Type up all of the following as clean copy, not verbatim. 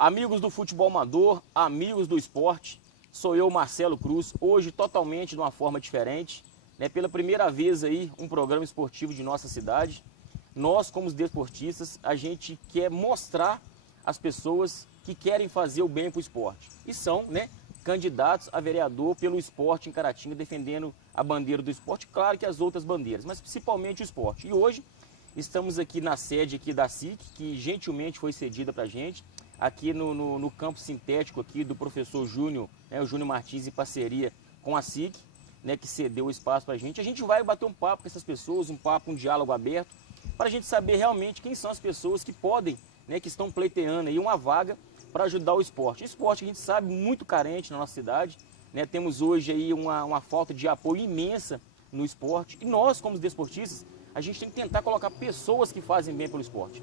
Amigos do futebol amador, amigos do esporte, sou eu, Marcelo Cruz, hoje totalmente de uma forma diferente, né? Pela primeira vez aí, um programa esportivo de nossa cidade. Nós, como os desportistas, a gente quer mostrar às pessoas que querem fazer o bem para o esporte. E são, né, candidatos a vereador pelo esporte em Caratinga, defendendo a bandeira do esporte, claro que as outras bandeiras, mas principalmente o esporte. E hoje estamos aqui na sede aqui da SIC, que gentilmente foi cedida para a gente, aqui no campo sintético aqui do professor Júnior, né, o Júnior Martins, em parceria com a SIC, né, que cedeu o espaço para a gente. A gente vai bater um papo com essas pessoas, um diálogo aberto, para a gente saber realmente quem são as pessoas que podem, né, que estão pleiteando aí uma vaga para ajudar o esporte. O esporte, a gente sabe, muito carente na nossa cidade, né, temos hoje aí uma falta de apoio imensa no esporte, e nós, como desportistas, a gente tem que tentar colocar pessoas que fazem bem pelo esporte.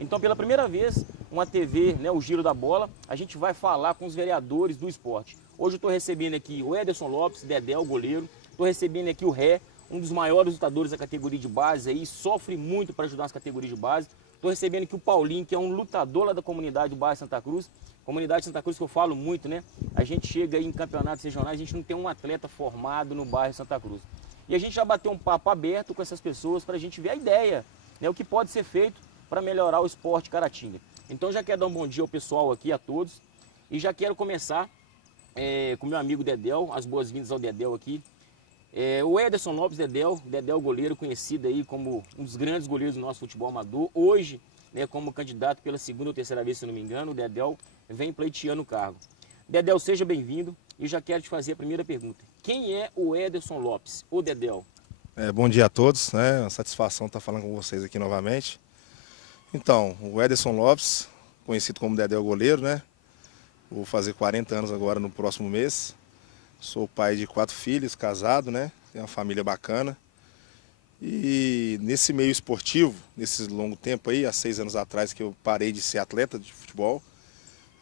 Então, pela primeira vez, uma TV, né, o Giro da Bola, a gente vai falar com os vereadores do esporte. Hoje eu estou recebendo aqui o Ederson Lopes, Dedé, o goleiro. Estou recebendo aqui o Ré, um dos maiores lutadores da categoria de base, aí, sofre muito para ajudar as categorias de base. Estou recebendo aqui o Paulinho, que é um lutador lá da comunidade do bairro Santa Cruz. Comunidade de Santa Cruz que eu falo muito, né? A gente chega aí em campeonatos regionais, a gente não tem um atleta formado no bairro Santa Cruz. E a gente já bateu um papo aberto com essas pessoas para a gente ver a ideia, né, o que pode ser feito para melhorar o esporte Caratinga. Então já quero dar um bom dia ao pessoal aqui, a todos, e já quero começar com meu amigo Dedéu, as boas-vindas ao Dedéu aqui. O Ederson Lopes, Dedéu, goleiro, conhecido aí como um dos grandes goleiros do nosso futebol amador. Hoje, né, como candidato pela segunda ou terceira vez, se não me engano, o Dedéu vem pleiteando o cargo. Dedéu, seja bem-vindo, e já quero te fazer a primeira pergunta. Quem é o Ederson Lopes, o Dedéu? Bom dia a todos, né? Uma satisfação estar falando com vocês aqui novamente. Então, o Ederson Lopes, conhecido como Dedé o goleiro, né? Vou fazer 40 anos agora no próximo mês. Sou pai de 4 filhos, casado, né? Tenho uma família bacana. E nesse meio esportivo, nesse longo tempo aí, há 6 anos atrás que eu parei de ser atleta de futebol,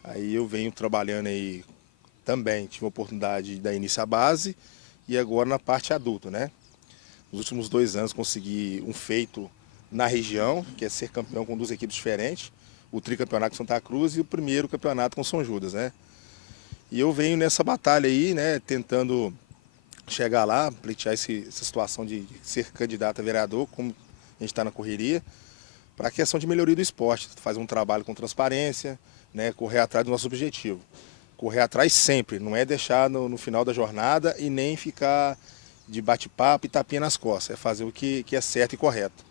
aí eu venho trabalhando aí também, tive a oportunidade de dar início à base e agora na parte adulta, né? Nos últimos 2 anos consegui um feito na região, que é ser campeão com 2 equipes diferentes, o tricampeonato com Santa Cruz e o primeiro campeonato com São Judas, né? E eu venho nessa batalha aí, né, tentando chegar lá, pleitear essa situação de ser candidato a vereador, como a gente está na correria, para a questão de melhoria do esporte, fazer um trabalho com transparência, né, correr atrás do nosso objetivo. Correr atrás sempre, não é deixar no final da jornada e nem ficar de bate-papo e tapinha nas costas, é fazer o que é certo e correto.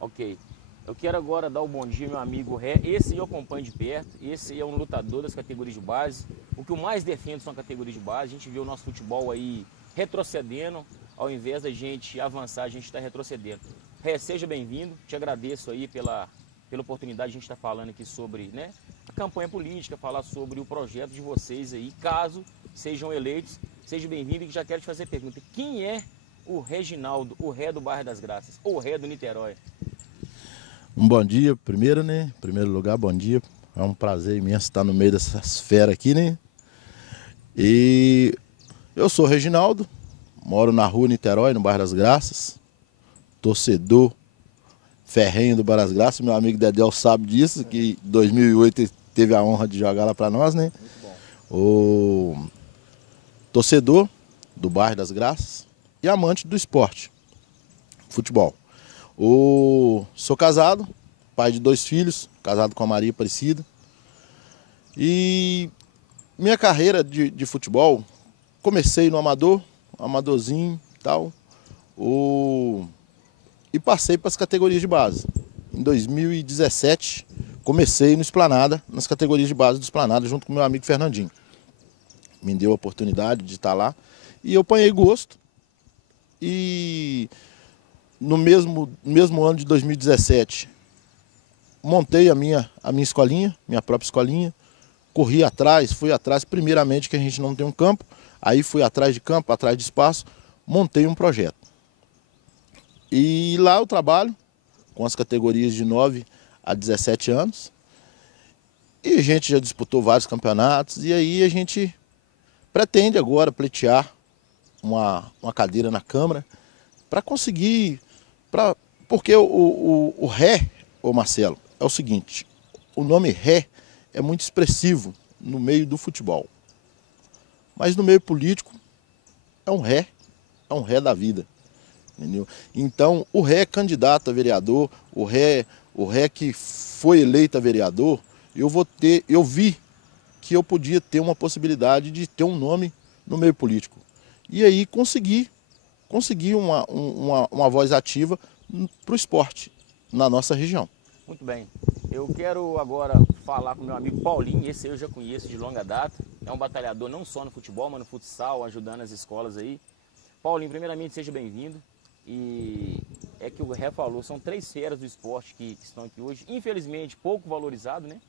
Ok. Eu quero agora dar o bom dia ao meu amigo Ré. Esse eu acompanho de perto. Esse é um lutador das categorias de base. O que eu mais defendo são categorias de base. A gente vê o nosso futebol aí retrocedendo. Ao invés da gente avançar, a gente está retrocedendo. Ré, seja bem-vindo. Te agradeço aí pela oportunidade de a gente estar falando aqui sobre, né, a campanha política, falar sobre o projeto de vocês aí. Caso sejam eleitos, seja bem-vindo. E já quero te fazer a pergunta. Quem é o Reginaldo, o Ré do bairro das Graças, ou o Ré do Niterói? Um bom dia, primeiro, né? Em primeiro lugar, bom dia. É um prazer imenso estar no meio dessas feras aqui, né? E eu sou o Reginaldo, moro na rua Niterói, no bairro das Graças. Torcedor ferrenho do bairro das Graças. Meu amigo Dedéu sabe disso, que em 2008 ele teve a honra de jogar lá para nós, né? Muito bom. O torcedor do bairro das Graças e amante do esporte, futebol. Sou casado, pai de 2 filhos, casado com a Maria Aparecida. E minha carreira de futebol, comecei no amadorzinho e tal, e passei para as categorias de base. Em 2017, comecei no Esplanada, nas categorias de base do Esplanada, junto com meu amigo Fernandinho. Me deu a oportunidade de estar lá e eu apanhei gosto. E no mesmo ano de 2017, montei a minha escolinha, minha própria escolinha, corri atrás, fui atrás, primeiramente que a gente não tem um campo, aí fui atrás de campo, atrás de espaço, montei um projeto. E lá eu trabalho com as categorias de 9 a 17 anos, e a gente já disputou vários campeonatos, e aí a gente pretende agora pleitear uma cadeira na Câmara para conseguir, porque o ré, ô Marcelo, é o seguinte, o nome ré é muito expressivo no meio do futebol, mas no meio político é um ré da vida, entendeu? Então o ré candidato a vereador, o ré que foi eleito a vereador, eu vi que eu podia ter uma possibilidade de ter um nome no meio político. E aí consegui uma voz ativa para o esporte na nossa região. Muito bem. Eu quero agora falar com meu amigo Paulinho, esse eu já conheço de longa data. É um batalhador não só no futebol, mas no futsal, ajudando as escolas aí. Paulinho, primeiramente, seja bem-vindo. E é que o Ré falou, são 3 feras do esporte que estão aqui hoje. Infelizmente, pouco valorizado, né?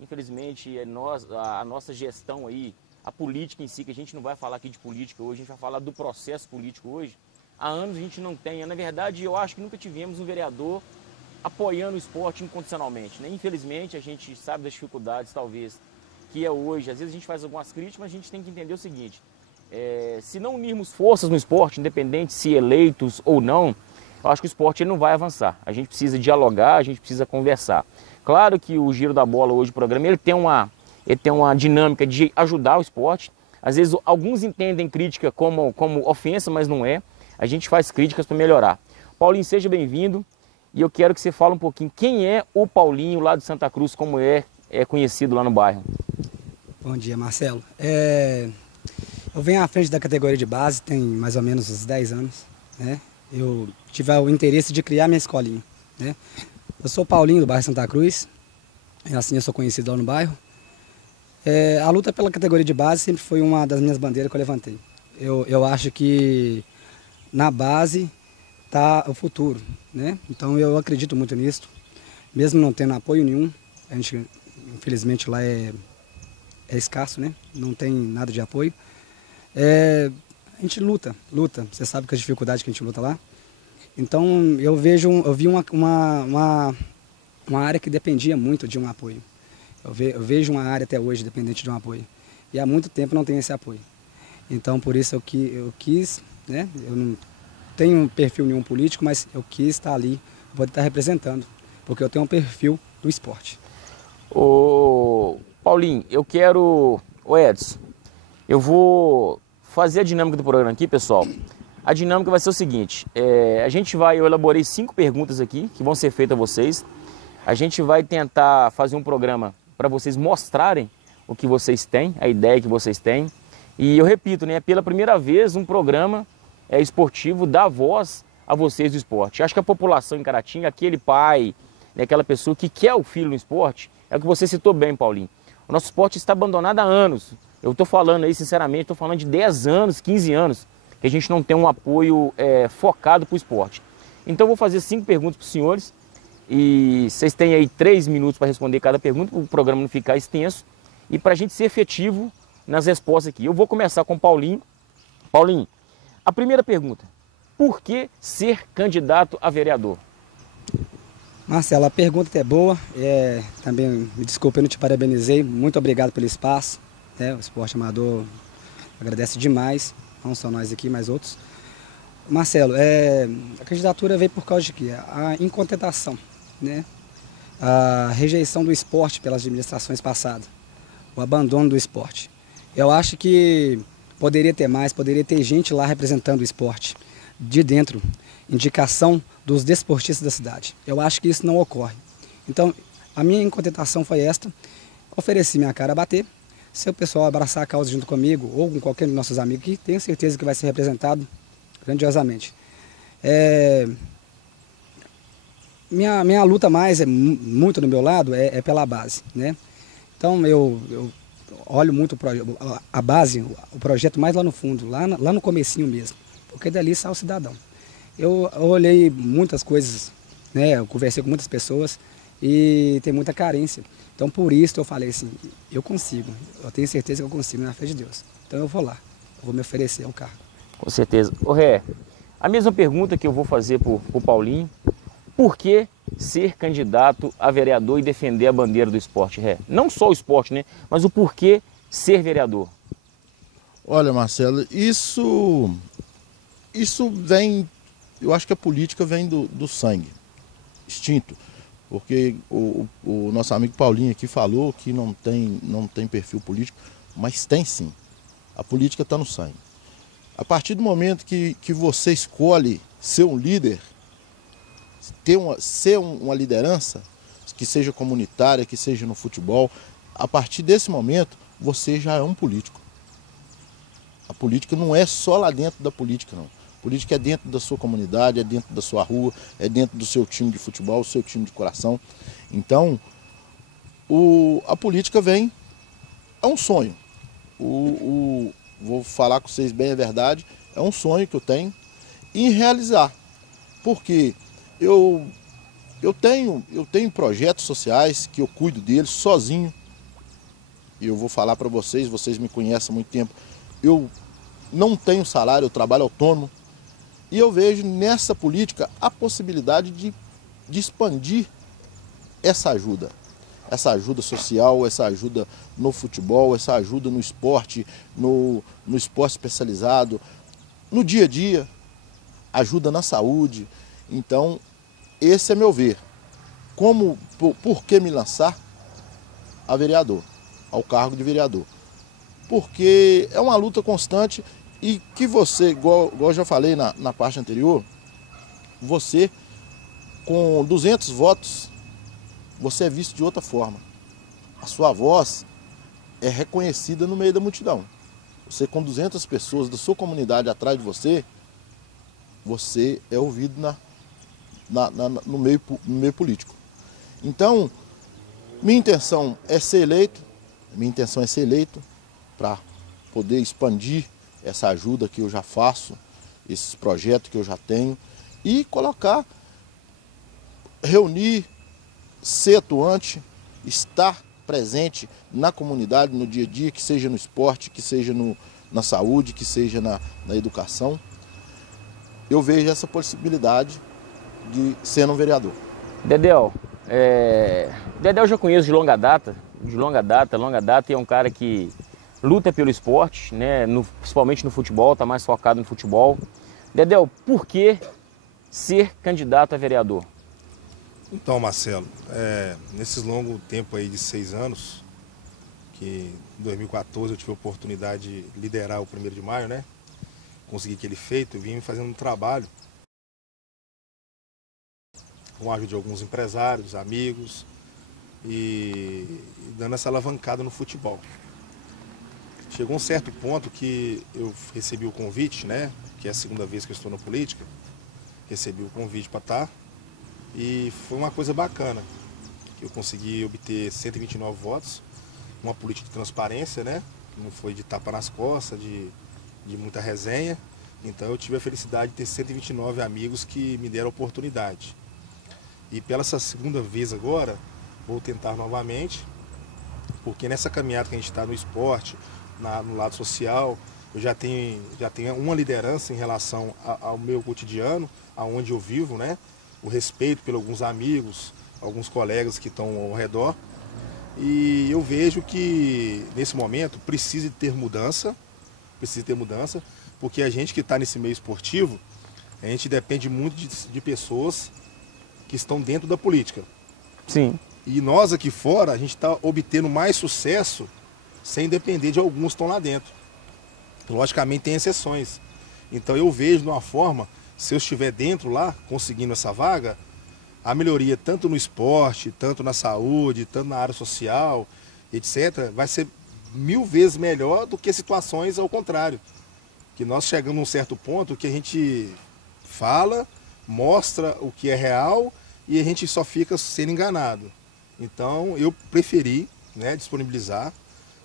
Infelizmente, a nossa gestão aí, a política em si, que a gente não vai falar aqui de política hoje, a gente vai falar do processo político hoje. Há anos a gente não tem, na verdade, eu acho que nunca tivemos um vereador apoiando o esporte incondicionalmente, né? Infelizmente, a gente sabe das dificuldades, talvez, que é hoje. Às vezes a gente faz algumas críticas, mas a gente tem que entender o seguinte, se não unirmos forças no esporte, independente se eleitos ou não, eu acho que o esporte ele não vai avançar. A gente precisa dialogar, a gente precisa conversar. Claro que o Giro da Bola hoje, o programa, ele tem uma dinâmica de ajudar o esporte. Às vezes alguns entendem crítica como ofensa, mas não é. A gente faz críticas para melhorar. Paulinho, seja bem-vindo. E eu quero que você fale um pouquinho quem é o Paulinho lá de Santa Cruz, como é conhecido lá no bairro. Bom dia, Marcelo. Eu venho à frente da categoria de base, tem mais ou menos uns 10 anos, né? Eu tive o interesse de criar minha escolinha, né? Eu sou Paulinho do bairro Santa Cruz, assim eu sou conhecido lá no bairro. A luta pela categoria de base sempre foi uma das minhas bandeiras que eu levantei. Eu acho que na base está o futuro, né? Então eu acredito muito nisso, mesmo não tendo apoio nenhum. A gente, infelizmente, lá é escasso, né? Não tem nada de apoio. A gente luta. Você sabe que as dificuldades que a gente luta lá. Então eu vi uma área que dependia muito de um apoio. Eu vejo uma área até hoje dependente de um apoio. E há muito tempo não tem esse apoio. Então por isso eu quis, né? Eu não tenho um perfil nenhum político, mas eu quis estar ali, poder estar representando, porque eu tenho um perfil do esporte. Ô Paulinho, Edson, eu vou fazer a dinâmica do programa aqui, pessoal. A dinâmica vai ser o seguinte, eu elaborei 5 perguntas aqui, que vão ser feitas a vocês. A gente vai tentar fazer um programa para vocês mostrarem o que vocês têm, a ideia que vocês têm. E eu repito, né, pela primeira vez um programa esportivo dá voz a vocês do esporte. Acho que a população em Caratinga, aquele pai, né, aquela pessoa que quer o filho no esporte, é o que você citou bem, Paulinho. O nosso esporte está abandonado há anos. Eu estou falando aí, sinceramente, estou falando de 10 anos, 15 anos, que a gente não tem um apoio focado para o esporte. Então eu vou fazer 5 perguntas para os senhores, e vocês têm aí 3 minutos para responder cada pergunta, para o programa não ficar extenso, e para a gente ser efetivo nas respostas aqui. Eu vou começar com o Paulinho. Paulinho, a primeira pergunta, por que ser candidato a vereador? Marcelo, a pergunta é boa, também me desculpe, eu não te parabenizei, muito obrigado pelo espaço, né? O Esporte Amador agradece demais, não só nós aqui, mas outros. Marcelo, a candidatura veio por causa de quê? A incontentação, né? A rejeição do esporte pelas administrações passadas, o abandono do esporte. Eu acho que poderia ter mais, poderia ter gente lá representando o esporte, de dentro, indicação dos desportistas da cidade. Eu acho que isso não ocorre. Então, a minha incontentação foi esta, ofereci minha cara a bater, se o pessoal abraçar a causa junto comigo, ou com qualquer um dos nossos amigos, que tenho certeza que vai ser representado grandiosamente. Minha luta mais, muito do meu lado, é pela base, né? Então eu olho muito a base, o projeto mais lá no fundo, lá no comecinho mesmo, porque dali sai o cidadão. Eu olhei muitas coisas, né? Eu conversei com muitas pessoas e tem muita carência. Então por isso eu falei assim, eu consigo, eu tenho certeza que eu consigo na fé de Deus. Então eu vou lá, eu vou me oferecer ao cargo. Com certeza. Ô Ré, a mesma pergunta que eu vou fazer para o Paulinho, por que ser candidato a vereador e defender a bandeira do esporte, Ré? Não só o esporte, né? Mas o porquê ser vereador? Olha, Marcelo, isso vem, eu acho que a política vem do sangue, instinto. Porque o nosso amigo Paulinho aqui falou que não tem perfil político, mas tem sim. A política está no sangue. A partir do momento que você escolhe ser um líder, ser uma liderança, que seja comunitária, que seja no futebol, a partir desse momento você já é um político. A política não é só lá dentro da política, não. A política é dentro da sua comunidade, é dentro da sua rua, é dentro do seu time de futebol, do seu time de coração. Então, a política é um sonho. Vou falar com vocês bem a verdade, é um sonho que eu tenho em realizar. Porque eu tenho projetos sociais que eu cuido deles sozinho. E eu vou falar para vocês me conhecem há muito tempo. Eu não tenho salário, eu trabalho autônomo. E eu vejo nessa política a possibilidade de expandir essa ajuda social, essa ajuda no futebol, essa ajuda no esporte, no esporte especializado, no dia a dia, ajuda na saúde. Então, esse é meu ver. Por que me lançar a vereador, ao cargo de vereador? Porque é uma luta constante e que você, igual eu já falei na parte anterior, você com 200 votos, você é visto de outra forma. A sua voz é reconhecida no meio da multidão. Você com 200 pessoas da sua comunidade atrás de você, você é ouvido no meio político. Então, minha intenção é ser eleito para poder expandir essa ajuda que eu já faço, esses projetos que eu já tenho, e reunir, ser atuante, estar presente na comunidade, no dia a dia, que seja no esporte, que seja na saúde, que seja na educação. Eu vejo essa possibilidade de ser um vereador. Dedéu, Dedéu eu já conheço de longa data, e é um cara que luta pelo esporte, né? Principalmente no futebol, está mais focado no futebol. Dedéu, por que ser candidato a vereador? Então, Marcelo, nesses longo tempo aí de 6 anos, que em 2014 eu tive a oportunidade de liderar o 1º de maio, né? Consegui aquele feito, eu vim fazendo um trabalho com a ajuda de alguns empresários, amigos, e dando essa alavancada no futebol. Chegou um certo ponto que eu recebi o convite, né? Que é a 2ª vez que eu estou na política, recebi o convite para estar, e foi uma coisa bacana, que eu consegui obter 129 votos, uma política de transparência, né? Não foi de tapa nas costas, de muita resenha. Então eu tive a felicidade de ter 129 amigos que me deram a oportunidade. E pela essa 2ª vez agora, vou tentar novamente, porque nessa caminhada que a gente está no esporte, no lado social, eu já tenho uma liderança em relação ao meu cotidiano, aonde eu vivo, né? O respeito por alguns amigos, alguns colegas que estão ao redor. E eu vejo que nesse momento precisa ter mudança, porque a gente que está nesse meio esportivo, a gente depende muito de pessoas que estão dentro da política. Sim. E nós aqui fora, a gente está obtendo mais sucesso sem depender de alguns que estão lá dentro. Logicamente tem exceções. Então eu vejo de uma forma, se eu estiver dentro lá, conseguindo essa vaga, a melhoria tanto no esporte, tanto na saúde, tanto na área social, etc., vai ser 1000 vezes melhor do que situações ao contrário. Que nós chegamos a um certo ponto que a gente fala, mostra o que é real e a gente só fica sendo enganado. Então eu preferi, né, disponibilizar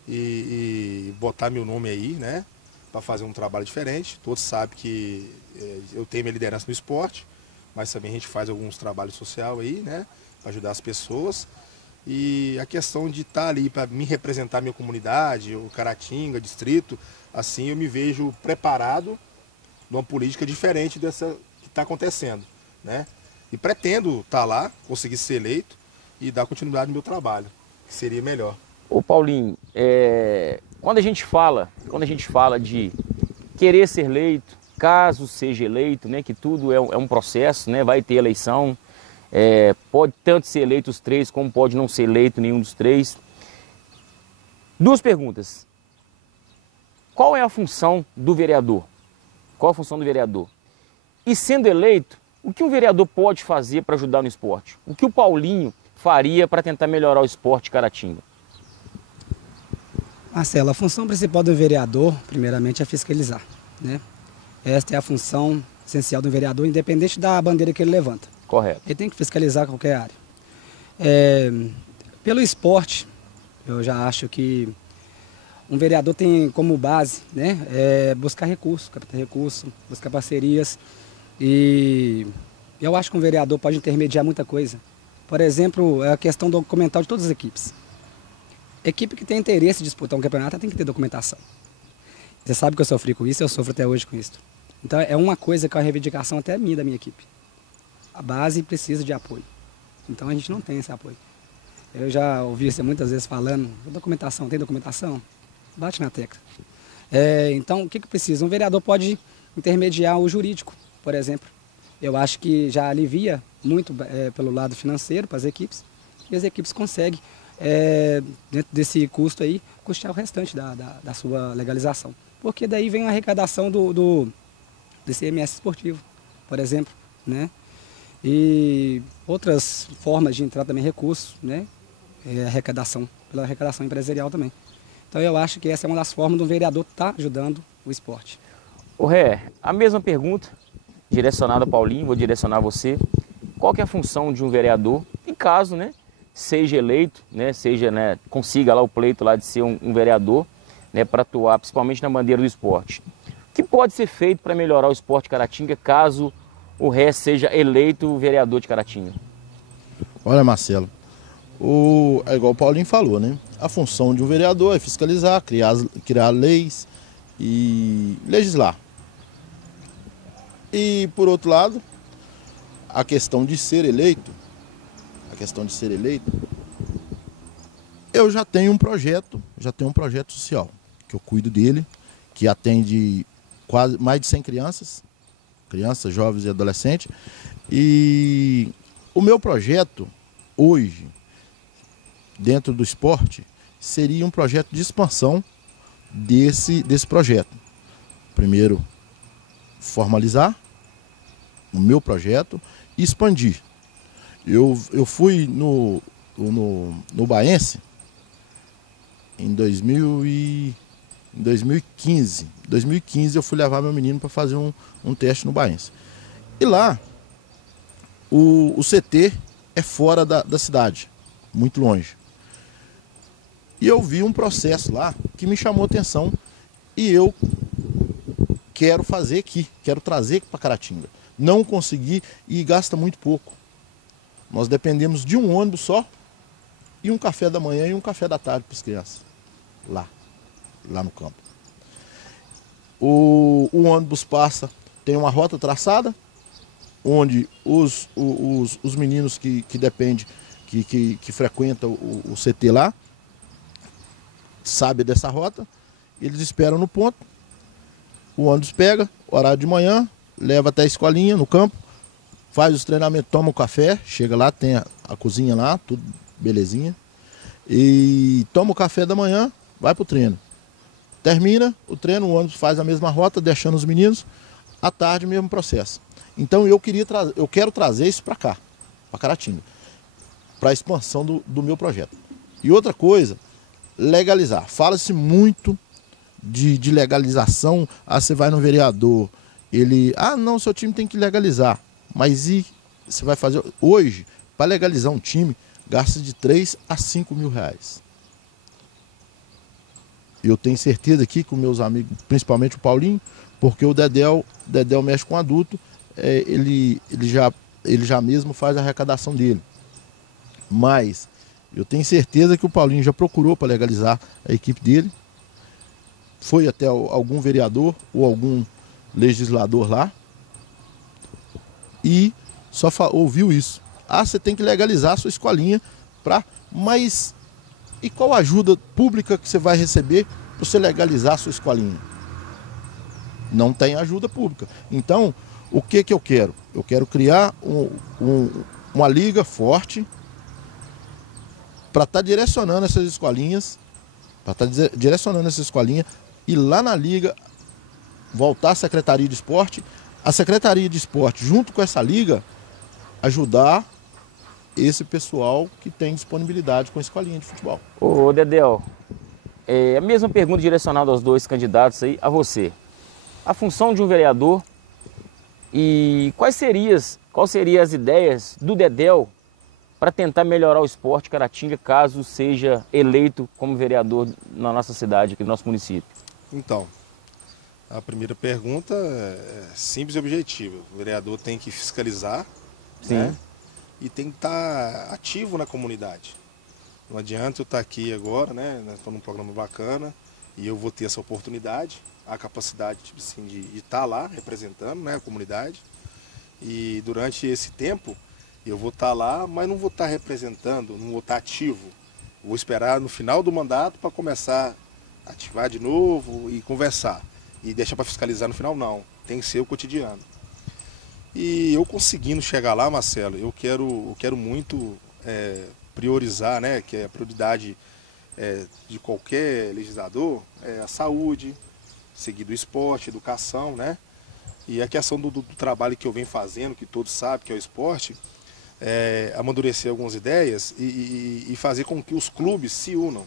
e botar meu nome aí, né, para fazer um trabalho diferente. Todos sabem que eu tenho minha liderança no esporte, mas também a gente faz alguns trabalhos sociais aí, né, ajudar as pessoas. E a questão de estar ali para me representar a minha comunidade, o Caratinga, distrito, assim eu me vejo preparado numa política diferente dessa que está acontecendo, né? E pretendo estar lá, conseguir ser eleito e dar continuidade no meu trabalho, que seria melhor. Ô Paulinho, quando a gente fala de querer ser eleito, caso seja eleito, né, que tudo é um processo, né, vai ter eleição, pode tanto ser eleito os três, como pode não ser eleito nenhum dos três. Duas perguntas. Qual é a função do vereador? Qual a função do vereador? E sendo eleito, o que um vereador pode fazer para ajudar no esporte? O que o Paulinho faria para tentar melhorar o esporte Caratinga? Marcelo, a função principal do vereador, primeiramente, é fiscalizar, né? Esta é a função essencial do vereador, independente da bandeira que ele levanta. Correto. Ele tem que fiscalizar qualquer área. Pelo esporte, eu já acho que um vereador tem como base, né, buscar recursos, captar recursos, buscar parcerias. E eu acho que um vereador pode intermediar muita coisa. Por exemplo, a questão documental de todas as equipes. Equipe que tem interesse em disputar um campeonato tem que ter documentação. Você sabe que eu sofri com isso, eu sofro até hoje com isso. Então é uma coisa que é uma reivindicação até minha, da minha equipe. A base precisa de apoio. Então a gente não tem esse apoio. Eu já ouvi você muitas vezes falando, documentação, tem documentação? Bate na tecla. Então o que precisa? Um vereador pode intermediar o jurídico, por exemplo. Eu acho que já alivia muito pelo lado financeiro para as equipes, e as equipes conseguem, dentro desse custo aí, custear o restante da sua legalização. Porque daí vem a arrecadação do ICMS esportivo, por exemplo, né? E outras formas de entrar também recursos, né? Arrecadação, pela arrecadação empresarial também. Então eu acho que essa é uma das formas do vereador estar ajudando o esporte. Ô Ré, a mesma pergunta, direcionada a Paulinho, vou direcionar a você. Qual que é a função de um vereador, em caso, né, seja eleito, né, consiga lá o pleito lá de ser um vereador, né, para atuar principalmente na bandeira do esporte? O que pode ser feito para melhorar o esporte Caratinga caso o Ré seja eleito vereador de Caratinga? Olha, Marcelo, é igual o Paulinho falou, né? A função de um vereador é fiscalizar, criar leis e legislar. E, por outro lado, a questão de ser eleito, eu já tenho um projeto social, que eu cuido dele, que atende quase mais de 100 crianças, jovens e adolescentes. E o meu projeto, hoje, dentro do esporte, seria um projeto de expansão desse projeto. Primeiro, formalizar o meu projeto e expandir. Eu fui no Baense em 2015. Em 2015 eu fui levar meu menino para fazer um teste no Baense. E lá, o CT é fora da cidade, muito longe. E eu vi um processo lá que me chamou a atenção e eu quero fazer aqui, quero trazer para Caratinga. Não consegui e gasta muito pouco. Nós dependemos de um ônibus só e um café da manhã e um café da tarde para as crianças, lá no campo. O ônibus passa, tem uma rota traçada, onde os meninos que dependem, que frequentam o CT lá, sabem dessa rota, eles esperam no ponto, o ônibus pega, horário de manhã, leva até a escolinha no campo, faz os treinamentos, toma o café, chega lá, tem a cozinha lá, tudo belezinha, e toma o café da manhã, vai pro treino. Termina o treino, o ônibus faz a mesma rota, deixando os meninos, à tarde, mesmo processo. Então eu quero trazer isso para cá, para Caratinga, para a expansão do meu projeto. E outra coisa, legalizar. Fala-se muito de legalização. Você vai no vereador, não, seu time tem que legalizar. Mas você vai fazer hoje, para legalizar um time, gasta de 3 a 5 mil reais. Eu tenho certeza aqui com meus amigos, principalmente o Paulinho, porque o Dedéu mexe com adulto, ele já mesmo faz a arrecadação dele. Mas eu tenho certeza que o Paulinho já procurou para legalizar a equipe dele. Foi até algum vereador ou algum legislador lá e só ouviu isso. Ah, você tem que legalizar a sua escolinha mas e qual a ajuda pública que você vai receber para você legalizar a sua escolinha? Não tem ajuda pública. Então, o que eu quero? Eu quero criar uma liga forte para estar direcionando essas escolinhas, e lá na liga voltar à Secretaria de Esporte, a Secretaria de Esporte, junto com essa liga, ajudar esse pessoal que tem disponibilidade com a escolinha de futebol. Ô Dedéu, a mesma pergunta direcionada aos dois candidatos aí, a você. A função de um vereador e quais seriam as ideias do Dedéu para tentar melhorar o esporte Caratinga caso seja eleito como vereador na nossa cidade, aqui no nosso município? Então, a primeira pergunta é simples e objetiva. O vereador tem que fiscalizar, sim, né? E tem que estar ativo na comunidade. Não adianta eu estar aqui agora, né? Nós estamos num programa bacana e eu vou ter essa oportunidade, a capacidade tipo assim, de estar lá representando, né, a comunidade. E durante esse tempo eu vou estar lá, mas não vou estar representando, não vou estar ativo. Vou esperar no final do mandato para começar a ativar de novo e conversar. E deixar para fiscalizar no final, não. Tem que ser o cotidiano. E eu conseguindo chegar lá, Marcelo, eu quero muito priorizar, né, que é a prioridade de qualquer legislador, a saúde, seguido o esporte, educação, né? E a questão do trabalho que eu venho fazendo, que todos sabem que é o esporte, amadurecer algumas ideias e fazer com que os clubes se unam.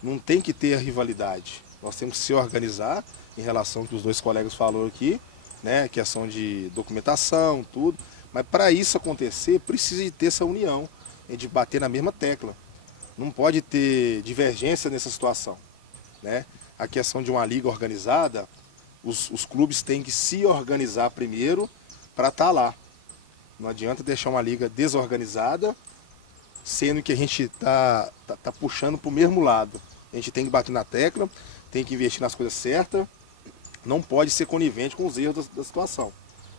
Não tem que ter a rivalidade. Nós temos que se organizar em relação ao que os dois colegas falaram aqui, né? Questão de documentação, tudo. Mas para isso acontecer, precisa de ter essa união, de bater na mesma tecla. Não pode ter divergência nessa situação, né? A questão de uma liga organizada, os clubes têm que se organizar primeiro para estar lá. Não adianta deixar uma liga desorganizada, sendo que a gente está puxando para o mesmo lado. A gente tem que bater na tecla, tem que investir nas coisas certas, não pode ser conivente com os erros da situação,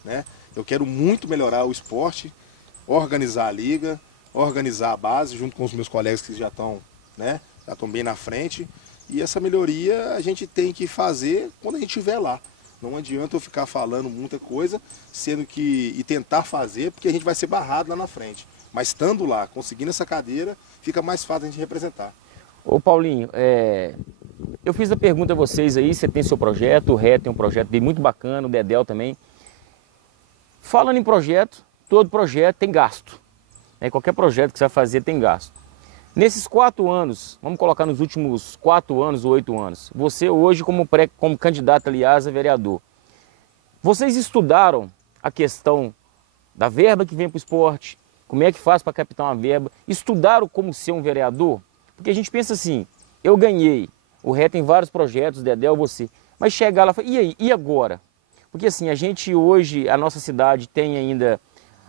né? Eu quero muito melhorar o esporte, organizar a liga, organizar a base, junto com os meus colegas que já estão, né, já estão bem na frente. E essa melhoria a gente tem que fazer quando a gente estiver lá. Não adianta eu ficar falando muita coisa, e tentar fazer, porque a gente vai ser barrado lá na frente. Mas estando lá, conseguindo essa cadeira, fica mais fácil a gente representar. Ô Paulinho, eu fiz a pergunta a vocês aí, você tem seu projeto, o Ré tem um projeto dele muito bacana, o Dedéu também. Falando em projeto, todo projeto tem gasto, né? Qualquer projeto que você vai fazer tem gasto. Nesses 4 anos, vamos colocar nos últimos 4 anos ou 8 anos, você hoje como candidato, aliás, a vereador, vocês estudaram a questão da verba que vem para o esporte, como é que faz para captar uma verba, estudaram como ser um vereador? Porque a gente pensa assim, eu ganhei, o Ré tem vários projetos, Dedéu, você, mas chegar lá e fala, e aí, e agora? Porque assim, a gente hoje, a nossa cidade tem ainda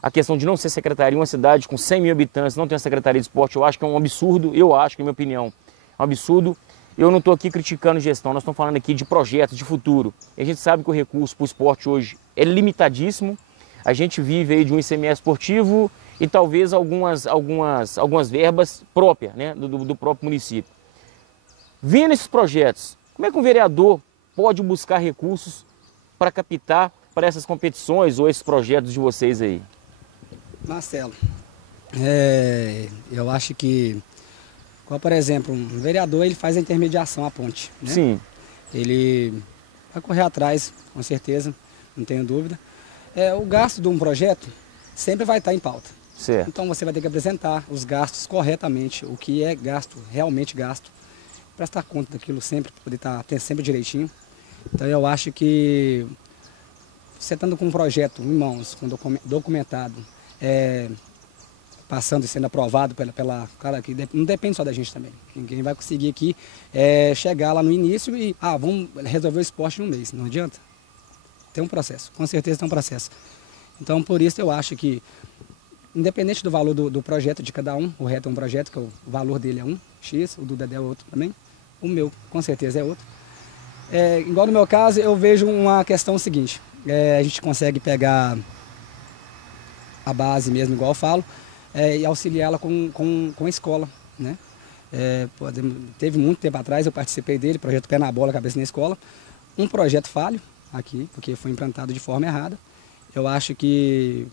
a questão de não ser secretaria, uma cidade com 100 mil habitantes, não tem uma secretaria de esporte, eu acho que é um absurdo, na minha opinião, é um absurdo. Eu não estou aqui criticando gestão, nós estamos falando aqui de projetos, de futuro. E a gente sabe que o recurso para o esporte hoje é limitadíssimo, a gente vive aí de um ICMS esportivo e talvez algumas verbas próprias, né, do próprio município. Vendo esses projetos, como é que um vereador pode buscar recursos para captar para essas competições ou esses projetos de vocês aí? Marcelo, eu acho que, por exemplo, um vereador ele faz a intermediação à ponte, né? Sim. Ele vai correr atrás, com certeza, não tenho dúvida. O gasto de um projeto sempre vai estar em pauta. Certo. Então você vai ter que apresentar os gastos corretamente, o que é gasto, realmente gasto, prestar conta daquilo sempre, para poder estar sempre direitinho. Então eu acho que você estando com um projeto em mãos, com documentado, passando e sendo aprovado pela cara que não depende só da gente também. Ninguém vai conseguir aqui chegar lá no início e vamos resolver o esporte em um mês. Não adianta. Tem um processo, com certeza tem um processo. Então por isso eu acho que independente do valor do projeto de cada um, o reto é um projeto, que o valor dele é um X, o do Dedé é outro também, o meu com certeza é outro. Igual no meu caso, eu vejo uma questão seguinte, a gente consegue pegar a base mesmo, igual eu falo, e auxiliá-la com a escola, né? Teve muito tempo atrás, eu participei dele, projeto Pé na Bola, Cabeça na Escola, um projeto falho aqui, porque foi implantado de forma errada. Eu acho que,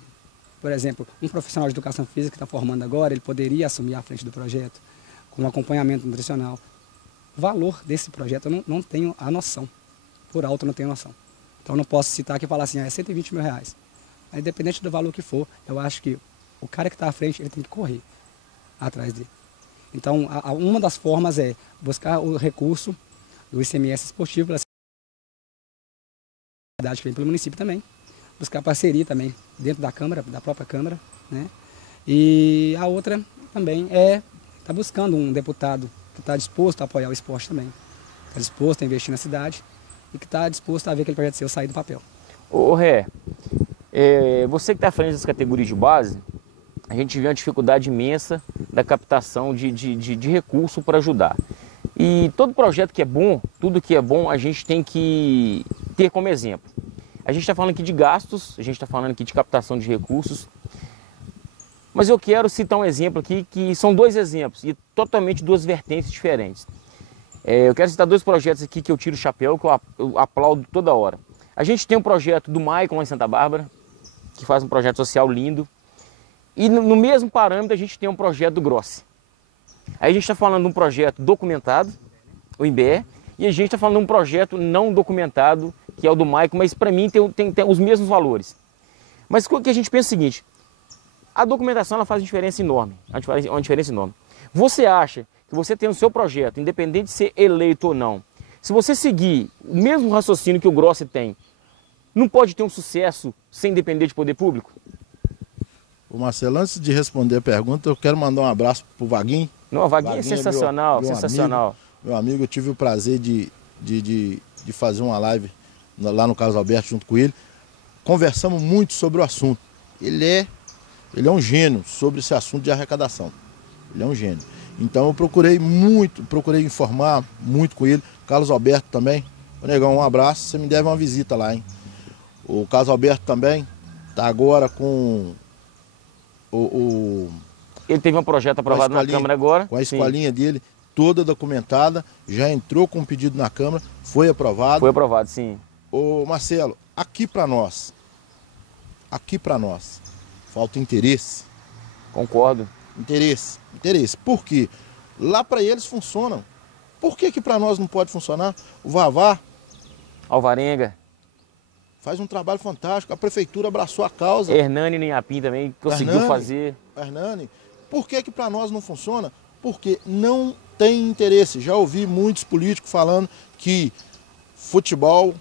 por exemplo, um profissional de educação física que está formando agora, ele poderia assumir a frente do projeto, com acompanhamento nutricional. O valor desse projeto eu não tenho a noção, por alto eu não tenho noção. Então eu não posso citar aqui e falar assim, é 120 mil reais. Mas, independente do valor que for, eu acho que o cara que está à frente, ele tem que correr atrás dele. Então, uma das formas é buscar o recurso do ICMS esportivo, pela cidade que vem pelo município também, buscar parceria também dentro da Câmara, da própria Câmara, né? E a outra também é estar buscando um deputado que está disposto a apoiar o esporte também, está disposto a investir na cidade e que está disposto a ver aquele projeto seu sair do papel. Ô Ré, você que está à frente das categorias de base, a gente vê uma dificuldade imensa da captação de recurso para ajudar. E todo projeto que é bom, tudo que é bom, a gente tem que ter como exemplo. A gente está falando aqui de gastos, a gente está falando aqui de captação de recursos, mas eu quero citar um exemplo aqui, que são dois exemplos, e totalmente duas vertentes diferentes. Eu quero citar dois projetos aqui que eu tiro o chapéu, que eu aplaudo toda hora. A gente tem um projeto do Maicon lá em Santa Bárbara, que faz um projeto social lindo, e no mesmo parâmetro a gente tem um projeto do Grossi. Aí a gente está falando de um projeto documentado, o IMBE, e a gente está falando de um projeto não documentado, que é o do Maicon, mas para mim tem os mesmos valores. Mas o que a gente pensa é o seguinte, a documentação ela faz uma diferença enorme, uma diferença enorme. Você acha que você tem o seu projeto, independente de ser eleito ou não, se você seguir o mesmo raciocínio que o Grossi tem, não pode ter um sucesso sem depender de poder público? Ô Marcelo, antes de responder a pergunta, eu quero mandar um abraço pro Vaguinho. Não, a Vaguinho é sensacional, meu sensacional. Meu amigo, eu tive o prazer de fazer uma live lá no Carlos Alberto junto com ele. Conversamos muito sobre o assunto. Ele é um gênio sobre esse assunto de arrecadação. Ele é um gênio. Então eu procurei informar muito com ele. Carlos Alberto também. Ô Negão, um abraço, você me deve uma visita lá, hein? O Carlos Alberto também está agora com Ele teve um projeto aprovado na Câmara agora. Com a escolinha dele toda documentada, já entrou com um pedido na Câmara, foi aprovado. Foi aprovado, sim. Ô Marcelo, aqui para nós, falta interesse. Concordo. Interesse. Por quê? Lá para eles funcionam. Por que para nós não pode funcionar? O Vavá, Alvarenga, faz um trabalho fantástico, a prefeitura abraçou a causa. Hernani Ninhapim também conseguiu fazer. Hernani, por que para nós não funciona? Porque não tem interesse. Já ouvi muitos políticos falando que futebol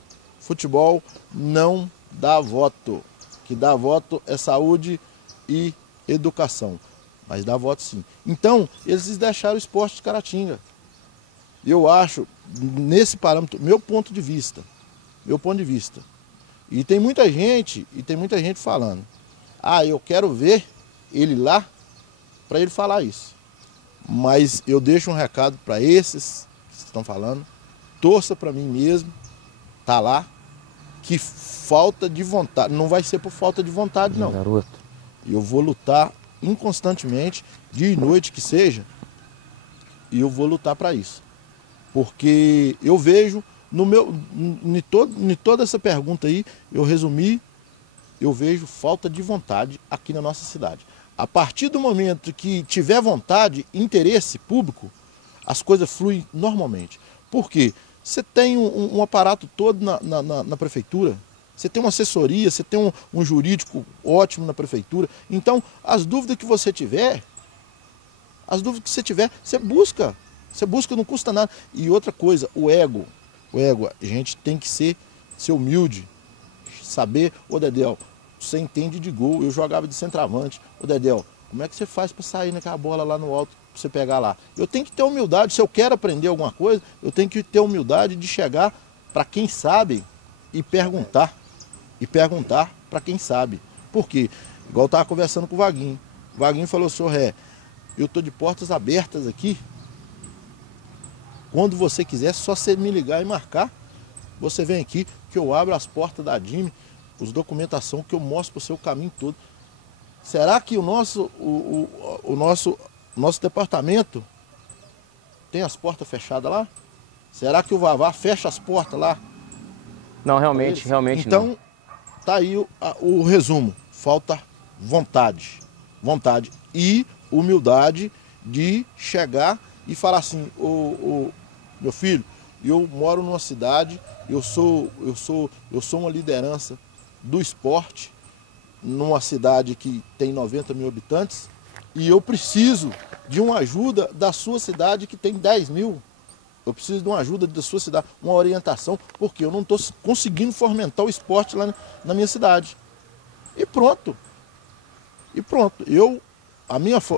não dá voto. Que dá voto é saúde e educação. Mas dá voto sim. Então, eles deixaram o esporte de Caratinga. Eu acho, nesse parâmetro, meu ponto de vista. E tem muita gente falando, eu quero ver ele lá para ele falar isso. Mas eu deixo um recado para esses que estão falando, torça para mim mesmo, tá lá, que falta de vontade, não vai ser por falta de vontade não. Garoto. Eu vou lutar inconstantemente, dia e noite que seja, e eu vou lutar para isso. Porque eu vejo, em toda essa pergunta aí, eu resumi, eu vejo falta de vontade aqui na nossa cidade. A partir do momento que tiver vontade, interesse público, as coisas fluem normalmente. Por quê? Você tem um aparato todo na prefeitura, você tem uma assessoria, você tem um jurídico ótimo na prefeitura. Então, as dúvidas que você tiver, você busca. Você busca, não custa nada. E outra coisa, o ego, a gente tem que ser humilde, saber, ô Dedéu, você entende de gol, eu jogava de centroavante, ô Dedéu, como é que você faz para sair naquela bola lá no alto, para você pegar lá? Eu tenho que ter humildade, se eu quero aprender alguma coisa, eu tenho que ter humildade de chegar para quem sabe e perguntar para quem sabe. Por quê? Igual eu estava conversando com o Vaguinho, Vaguinho falou, senhor Ré, eu tô de portas abertas aqui. Quando você quiser, só você me ligar e marcar. Você vem aqui, que eu abro as portas da DIME, os documentação que eu mostro para o seu caminho todo. Será que o nosso departamento tem as portas fechadas lá? Será que o Vavá fecha as portas lá? Não, realmente não. Então, tá aí o resumo. Falta vontade. Vontade e humildade de chegar e falar assim, meu filho, eu moro numa cidade, eu sou uma liderança do esporte, numa cidade que tem 90 mil habitantes, e eu preciso de uma ajuda da sua cidade que tem 10 mil. Eu preciso de uma ajuda da sua cidade, uma orientação, porque eu não estou conseguindo fomentar o esporte lá na minha cidade. E pronto. E pronto.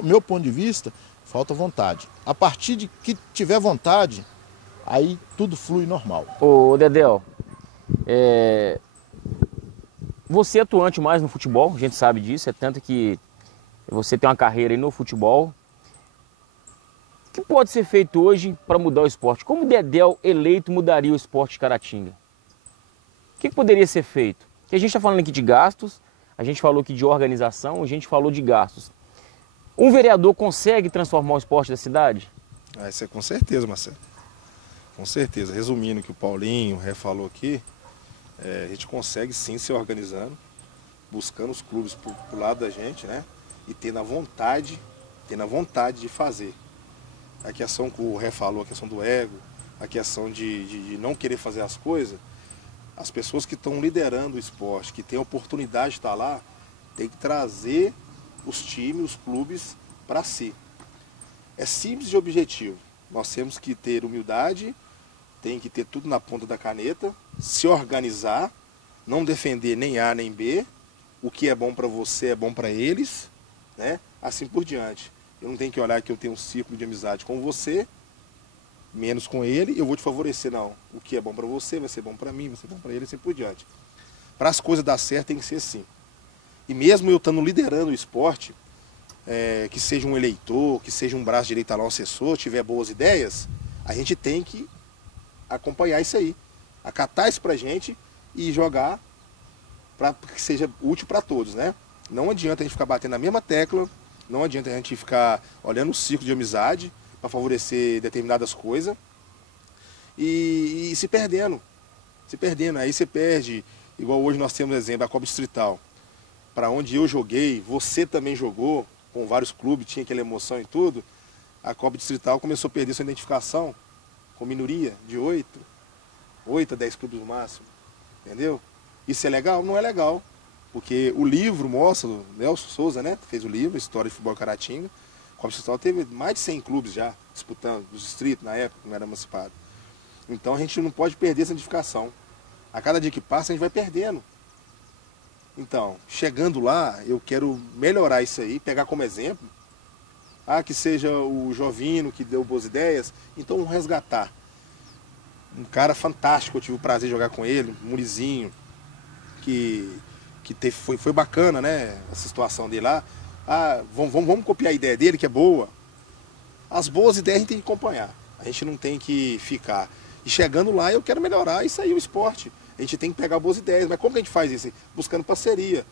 Meu ponto de vista, falta vontade. A partir de que tiver vontade, aí tudo flui normal. Ô Dedéu, você é atuante mais no futebol, a gente sabe disso, é tanto que você tem uma carreira aí no futebol. O que pode ser feito hoje para mudar o esporte? Como o Dedéu eleito mudaria o esporte de Caratinga? O que poderia ser feito? Porque a gente está falando aqui de gastos, a gente falou aqui de organização, a gente falou de gastos. Um vereador consegue transformar o esporte da cidade? Isso é com certeza, Marcelo. Com certeza. Resumindo o que o Paulinho, o Ré falou aqui, a gente consegue sim se organizando, buscando os clubes pro lado da gente, né? E tendo a vontade de fazer. A questão que o Ré falou, a questão do ego, a questão de não querer fazer as coisas, as pessoas que estão liderando o esporte, que têm a oportunidade de estar lá, tem que trazer os times, os clubes para si. É simples de objetivo. Nós temos que ter humildade, tem que ter tudo na ponta da caneta, se organizar, não defender nem A nem B, o que é bom para você é bom para eles, né? Assim por diante. Eu não tenho que olhar que eu tenho um círculo de amizade com você, menos com ele, eu vou te favorecer, não. O que é bom para você vai ser bom para mim, vai ser bom para ele, assim por diante. Para as coisas dar certo tem que ser assim. E mesmo eu estando liderando o esporte, que seja um eleitor, que seja um braço direito lá, um assessor, tiver boas ideias, a gente tem que acompanhar isso aí, acatar isso pra gente e jogar para que seja útil para todos, né? Não adianta a gente ficar batendo na mesma tecla, não adianta a gente ficar olhando o ciclo de amizade para favorecer determinadas coisas e se perdendo. Aí você perde, igual hoje nós temos exemplo, a Copa Distrital, para onde eu joguei, você também jogou, com vários clubes, tinha aquela emoção e tudo, a Copa Distrital começou a perder sua identificação com minoria de 8 a 10 clubes no máximo, entendeu? Isso é legal? Não é legal, porque o livro mostra, o Nelson Souza, né, fez o livro, História de Futebol Caratinga, a Copa Distrital teve mais de 100 clubes já disputando, dos distritos na época, não era emancipado. Então a gente não pode perder essa identificação. A cada dia que passa a gente vai perdendo. Então, chegando lá, eu quero melhorar isso aí, pegar como exemplo. Que seja o Jovino que deu boas ideias, então vamos resgatar. Um cara fantástico, eu tive o prazer de jogar com ele, Murizinho, que foi bacana, né, essa situação dele lá. Vamos copiar a ideia dele, que é boa. As boas ideias a gente tem que acompanhar, a gente não tem que ficar. E chegando lá, eu quero melhorar isso aí, o esporte. A gente tem que pegar boas ideias, mas como que a gente faz isso? Buscando parceria.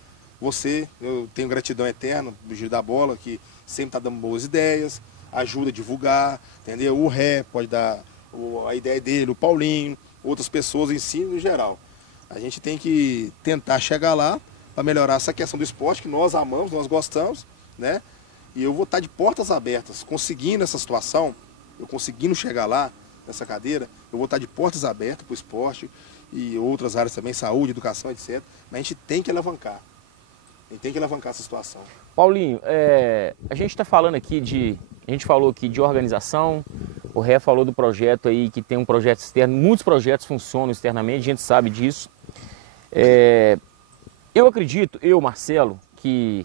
Eu tenho gratidão eterna do Giro da Bola, que sempre está dando boas ideias, ajuda a divulgar, entendeu? O Ré pode dar a ideia dele, o Paulinho, outras pessoas, ensino em geral. A gente tem que tentar chegar lá para melhorar essa questão do esporte, que nós amamos, nós gostamos, né? E eu vou estar de portas abertas, conseguindo essa situação, eu conseguindo chegar lá, nessa cadeira, eu vou estar de portas abertas para o esporte e outras áreas também, saúde, educação, etc. Mas a gente tem que alavancar. A gente tem que alavancar essa situação. Paulinho, a gente está falando aqui a gente falou aqui de organização, o Ré falou do projeto aí, que tem um projeto externo, muitos projetos funcionam externamente, a gente sabe disso. Eu acredito, Marcelo, que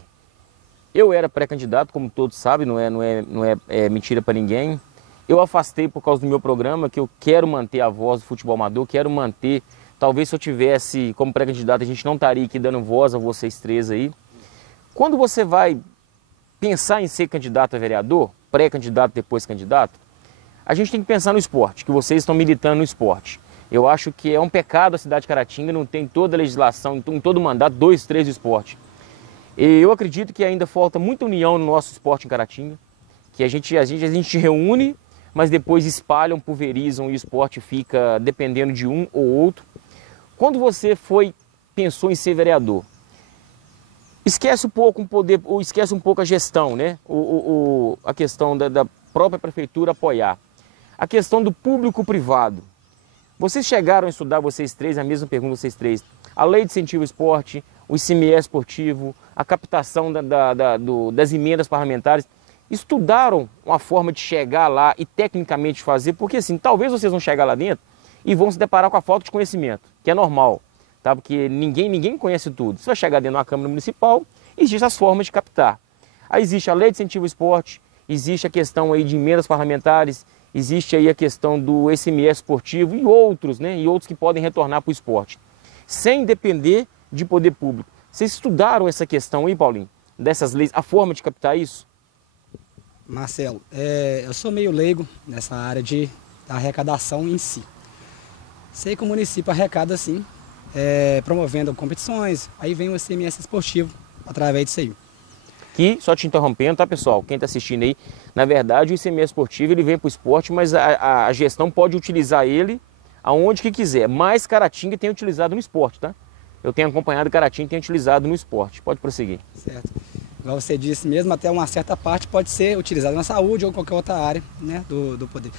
eu era pré-candidato, como todos sabem, não é mentira para ninguém. Eu afastei por causa do meu programa, que eu quero manter a voz do futebol amador, quero manter. Talvez se eu tivesse como pré-candidato, a gente não estaria aqui dando voz a vocês três aí. Quando você vai pensar em ser candidato a vereador, pré-candidato, depois candidato, a gente tem que pensar no esporte, que vocês estão militando no esporte. Eu acho que é um pecado a cidade de Caratinga não tem toda a legislação, em todo o mandato, 2, 3 do esporte. E eu acredito que ainda falta muita união no nosso esporte em Caratinga, que a gente reúne, mas depois espalham, pulverizam e o esporte fica dependendo de um ou outro. Quando você pensou em ser vereador, esquece um pouco o poder, ou esquece um pouco a gestão, né? A questão da própria prefeitura apoiar. A questão do público-privado. Vocês chegaram a estudar, vocês três, a mesma pergunta, vocês três, a lei de incentivo ao esporte, o ICMS esportivo, a captação das emendas parlamentares, estudaram uma forma de chegar lá e tecnicamente fazer, porque assim, talvez vocês vão chegar lá dentro e vão se deparar com a falta de conhecimento, que é normal, tá? Porque ninguém conhece tudo. Você vai chegar dentro de uma Câmara Municipal, existem as formas de captar. Aí existe a lei de incentivo ao esporte, existe a questão aí de emendas parlamentares, existe aí a questão do ICMS esportivo e outros, né? E outros que podem retornar para o esporte, sem depender de poder público. Vocês estudaram essa questão aí, Paulinho? Dessas leis, a forma de captar isso? Marcelo, eu sou meio leigo nessa área da arrecadação em si. Sei que o município arrecada sim, promovendo competições, aí vem o ICMS esportivo através disso aí. Que, só te interrompendo, tá, pessoal? Quem está assistindo aí, na verdade o ICMS esportivo ele vem para o esporte, mas a gestão pode utilizar ele aonde que quiser. Mas Caratinga tem utilizado no esporte, tá? Eu tenho acompanhado Caratinga tem utilizado no esporte. Pode prosseguir. Certo. Igual você disse mesmo, até uma certa parte pode ser utilizado na saúde ou qualquer outra área, né, do poder.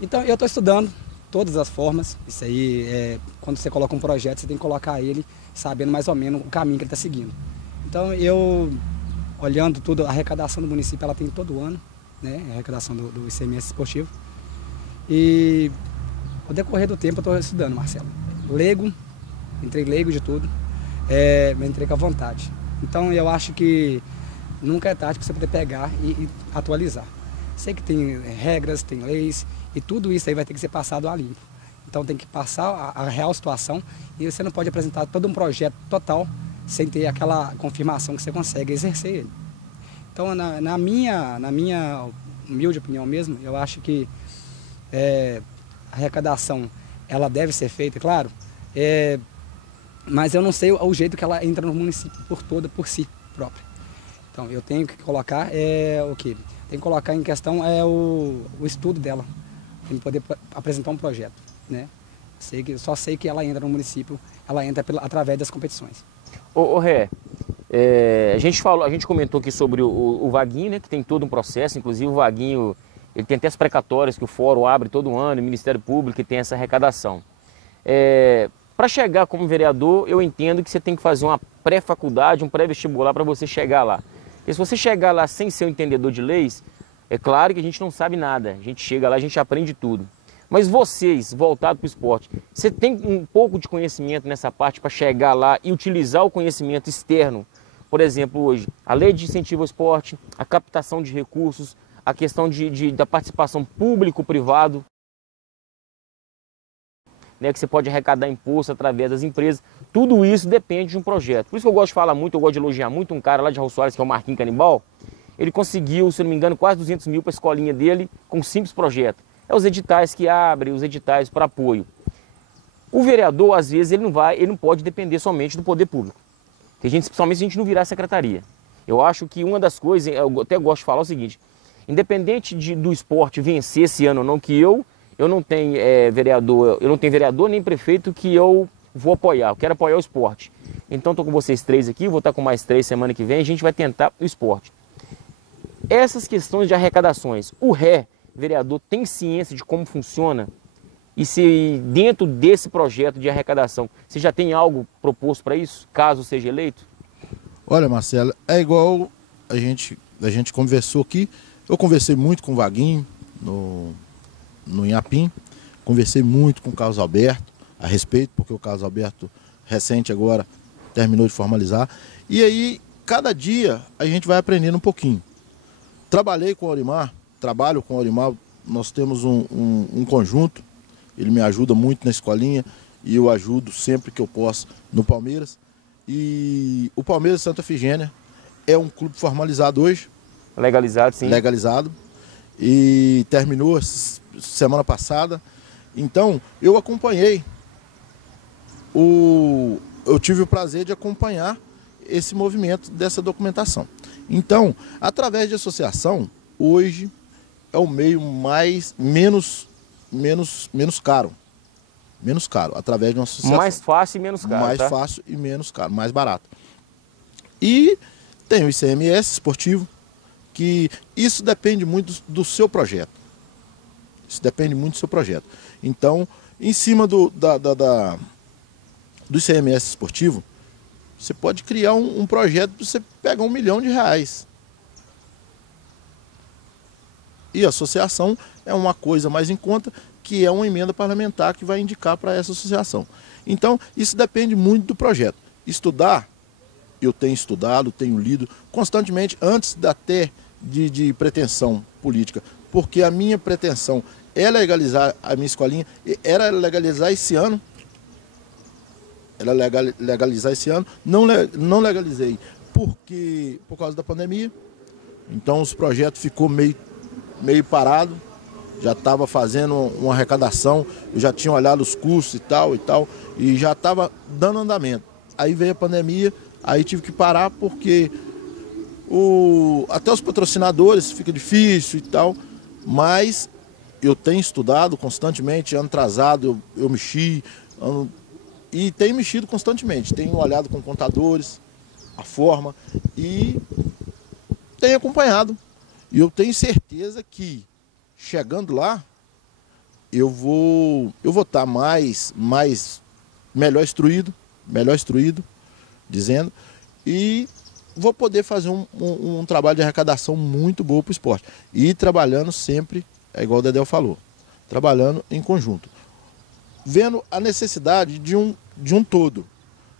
Então eu estou estudando todas as formas. Isso aí, quando você coloca um projeto, você tem que colocar ele sabendo mais ou menos o caminho que ele está seguindo. Então eu, olhando tudo, a arrecadação do município ela tem todo ano, né, a arrecadação do ICMS esportivo. E ao decorrer do tempo eu estou estudando, Marcelo. Entrei leigo de tudo, mas entrei com a vontade. Então eu acho que nunca é tarde para você poder pegar e atualizar. Sei que tem regras, tem leis e tudo isso aí vai ter que ser passado a limpo. Então tem que passar a real situação e você não pode apresentar todo um projeto total sem ter aquela confirmação que você consegue exercer ele. Então na minha humilde opinião mesmo, eu acho que a arrecadação ela deve ser feita, claro, mas eu não sei o jeito que ela entra no município por si própria. Então eu tenho que colocar o quê? Tem que colocar em questão o estudo dela, para poder apresentar um projeto, né? Só sei que ela entra no município, ela entra através das competições. Ô Ré, a gente comentou aqui sobre o Vaguinho, né, que tem todo um processo, inclusive o Vaguinho, ele tem até as precatórias que o Fórum abre todo ano, o Ministério Público que tem essa arrecadação. Para chegar como vereador, eu entendo que você tem que fazer uma pré-faculdade, um pré-vestibular para você chegar lá. Porque se você chegar lá sem ser um entendedor de leis, é claro que a gente não sabe nada. A gente chega lá, a gente aprende tudo. Mas vocês, voltados para o esporte, você tem um pouco de conhecimento nessa parte para chegar lá e utilizar o conhecimento externo? Por exemplo, hoje, a lei de incentivo ao esporte, a captação de recursos, a questão da participação público-privado, né, que você pode arrecadar imposto através das empresas. Tudo isso depende de um projeto. Por isso que eu gosto de falar muito, eu gosto de elogiar muito um cara lá de Raul Soares, que é o Marquinhos Canibal. Ele conseguiu, se não me engano, quase 200 mil para a escolinha dele com um simples projeto. É os editais que abrem, os editais para apoio. O vereador, às vezes, ele não pode depender somente do poder público. Principalmente se a gente não virar secretaria. Eu acho que uma das coisas, eu até gosto de falar o seguinte, independente do esporte vencer esse ano ou não, que eu não tenho vereador nem prefeito que eu vou apoiar, eu quero apoiar o esporte. Então estou com vocês três aqui, vou estar com mais 3 semana que vem, a gente vai tentar o esporte. Essas questões de arrecadações, o vereador tem ciência de como funciona? E se dentro desse projeto de arrecadação, você já tem algo proposto para isso, caso seja eleito? Olha, Marcelo, é igual a gente conversou aqui, eu conversei muito com o Vaguinho no Inhapim, conversei muito com o Carlos Alberto a respeito, porque o Carlos Alberto recente agora terminou de formalizar, e aí cada dia a gente vai aprendendo um pouquinho. Trabalho com o Aurimar, nós temos um conjunto, ele me ajuda muito na escolinha e eu ajudo sempre que eu posso no Palmeiras. E o Palmeiras Santa Efigênia é um clube formalizado hoje, Legalizado, sim. Legalizado. E terminou semana passada. Então, eu acompanhei. Eu tive o prazer de acompanhar esse movimento dessa documentação. Então, através de associação, hoje é o meio menos caro. Menos caro, através de uma associação. Mais fácil e menos caro, Mais fácil e menos caro, mais barato. E tem o ICMS esportivo, que isso depende muito do seu projeto. Isso depende muito do seu projeto. Então, em cima do ICMS esportivo, você pode criar um projeto para você pegar R$1 milhão. E a associação é uma coisa mais em conta, que é uma emenda parlamentar que vai indicar para essa associação. Então, isso depende muito do projeto. Estudar, eu tenho estudado, tenho lido constantemente, antes até de pretensão política, porque a minha pretensão é legalizar a minha escolinha, era legalizar esse ano. Legalizar esse ano, não legalizei por causa da pandemia. Então os projetos ficou meio parado. Já estava fazendo uma arrecadação, eu já tinha olhado os custos e tal, e já estava dando andamento. Aí veio a pandemia, aí tive que parar porque até os patrocinadores fica difícil e tal, mas eu tenho estudado constantemente, ano atrasado eu mexi, e tenho mexido constantemente, tenho olhado com contadores, a forma, e tenho acompanhado. E eu tenho certeza que, chegando lá, eu vou estar melhor instruído, dizendo, e vou poder fazer um trabalho de arrecadação muito bom para o esporte. E trabalhando sempre, é igual o Dedéu falou, trabalhando em conjunto. Vendo a necessidade de um todo.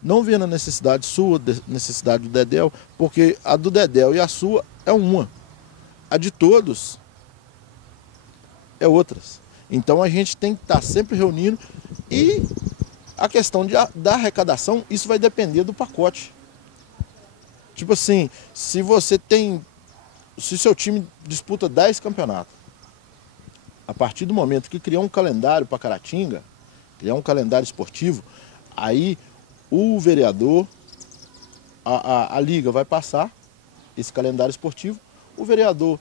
Não vendo a necessidade sua, necessidade do Dedéu, porque a do Dedéu e a sua é uma. A de todos é outras. Então a gente tem que estar sempre reunindo, e a questão da arrecadação, isso vai depender do pacote. Tipo assim, se seu time disputa 10 campeonatos, a partir do momento que criar um calendário para Caratinga, criar um calendário esportivo, aí o vereador, a liga vai passar esse calendário esportivo, o vereador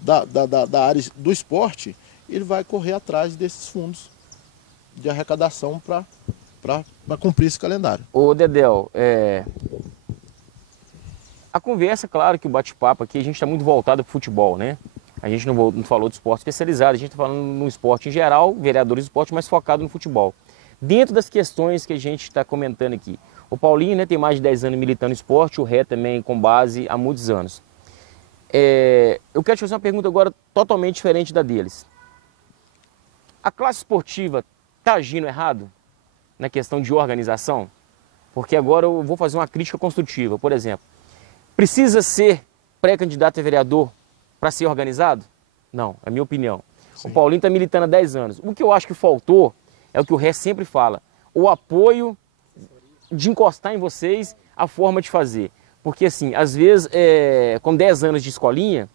da área do esporte, ele vai correr atrás desses fundos de arrecadação para cumprir esse calendário. Ô Dedéu, a conversa, claro que o bate-papo aqui, a gente está muito voltado para o futebol, né? A gente não falou de esporte especializado, a gente está falando no esporte em geral, vereadores do esporte, mas focado no futebol. Dentro das questões que a gente está comentando aqui, o Paulinho, né, tem mais de 10 anos militando no esporte, o Ré também com base há muitos anos. Eu quero te fazer uma pergunta agora totalmente diferente da deles. A classe esportiva está agindo errado na questão de organização? Porque agora eu vou fazer uma crítica construtiva. Por exemplo, precisa ser pré-candidato a vereador para ser organizado? Não, é a minha opinião. Sim. O Paulinho está militando há 10 anos. O que eu acho que faltou é o que o Ré sempre fala, o apoio de encostar em vocês, a forma de fazer. Porque assim, às vezes, com 10 anos de escolinha,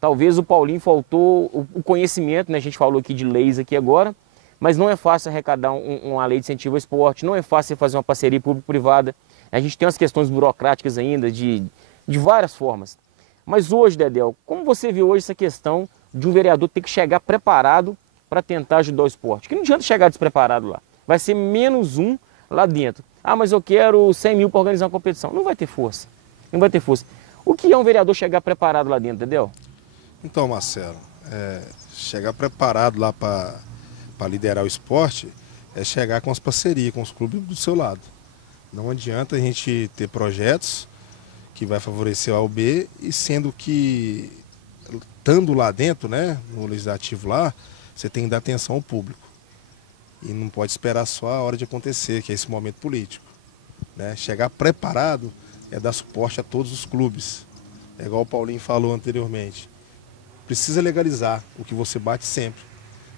talvez o Paulinho faltou o conhecimento, né? A gente falou aqui de leis aqui agora, mas não é fácil arrecadar uma lei de incentivo ao esporte, não é fácil fazer uma parceria público-privada. A gente tem umas questões burocráticas ainda, de várias formas. Mas hoje, Dedéu, como você vê hoje essa questão de um vereador ter que chegar preparado para tentar ajudar o esporte? Que não adianta chegar despreparado lá. Vai ser menos um lá dentro. Ah, mas eu quero 100 mil para organizar uma competição. Não vai ter força. Não vai ter força. O que é um vereador chegar preparado lá dentro, Dedéu? Então, Marcelo, chegar preparado lá para liderar o esporte é chegar com as parcerias, com os clubes do seu lado. Não adianta a gente ter projetos que vai favorecer o A ou B, e sendo que, estando lá dentro, né, no legislativo lá, você tem que dar atenção ao público. E não pode esperar só a hora de acontecer, que é esse momento político. Né? Chegar preparado é dar suporte a todos os clubes. É igual o Paulinho falou anteriormente. Precisa legalizar o que você bate sempre.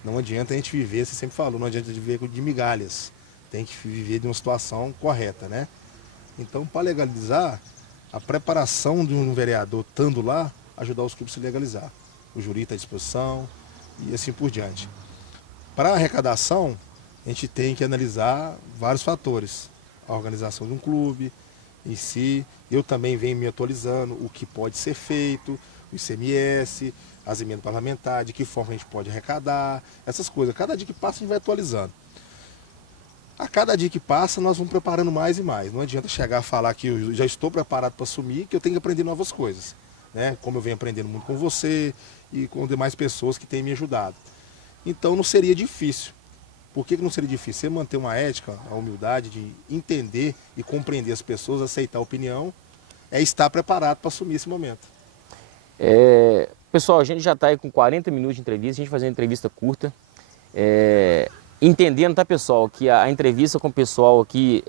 Não adianta a gente viver, você sempre falou, não adianta viver de migalhas. Tem que viver de uma situação correta, né? Então, para legalizar, a preparação de um vereador estando lá ajudar os clubes a se legalizar. O júri está à disposição e assim por diante. Para a arrecadação, a gente tem que analisar vários fatores. A organização de um clube em si, eu também venho me atualizando o que pode ser feito, o ICMS, as emendas parlamentares, de que forma a gente pode arrecadar, essas coisas. Cada dia que passa a gente vai atualizando. A cada dia que passa nós vamos preparando mais e mais. Não adianta chegar a falar que eu já estou preparado para assumir, que eu tenho que aprender novas coisas, né? Como eu venho aprendendo muito com você e com demais pessoas que têm me ajudado. Então não seria difícil. Por que não seria difícil? Você manter uma ética, a humildade de entender e compreender as pessoas, aceitar a opinião, é estar preparado para assumir esse momento. Pessoal, a gente já está aí com 40 minutos de entrevista, a gente vai fazer uma entrevista curta. Entendendo, tá, pessoal, que a entrevista com o pessoal aqui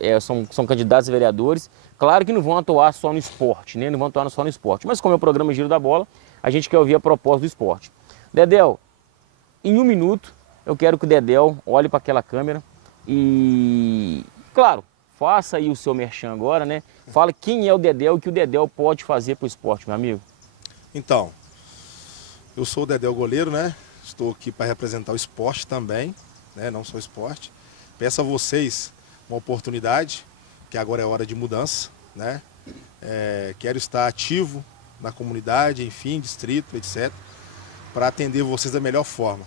são candidatos a vereadores. Claro que não vão atuar só no esporte, né? Não vão atuar só no esporte. Mas como é o programa Giro da Bola, a gente quer ouvir a proposta do esporte. Dedéu, em 1 minuto, eu quero que o Dedéu olhe para aquela câmera e, claro, faça aí o seu merchan agora, né? Fala quem é o Dedéu e o que o Dedéu pode fazer para o esporte, meu amigo. Então, eu sou o Dedéu goleiro, né? Estou aqui para representar o esporte também, né? Não só o esporte. Peço a vocês uma oportunidade, que agora é hora de mudança, né? Quero estar ativo na comunidade, enfim, distrito, etc., para atender vocês da melhor forma.